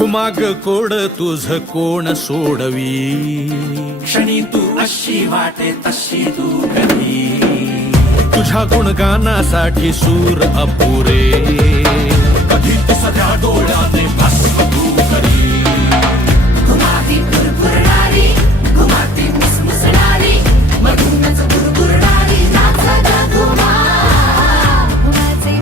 घुमाग code तुझ कोण सोडवी, क्षणी तू अशी वाटे तशी तू कधी, तुझ्या गुणगानासाठी सूर अपुरे, कधी तुझ्या डोळ्याने भस्म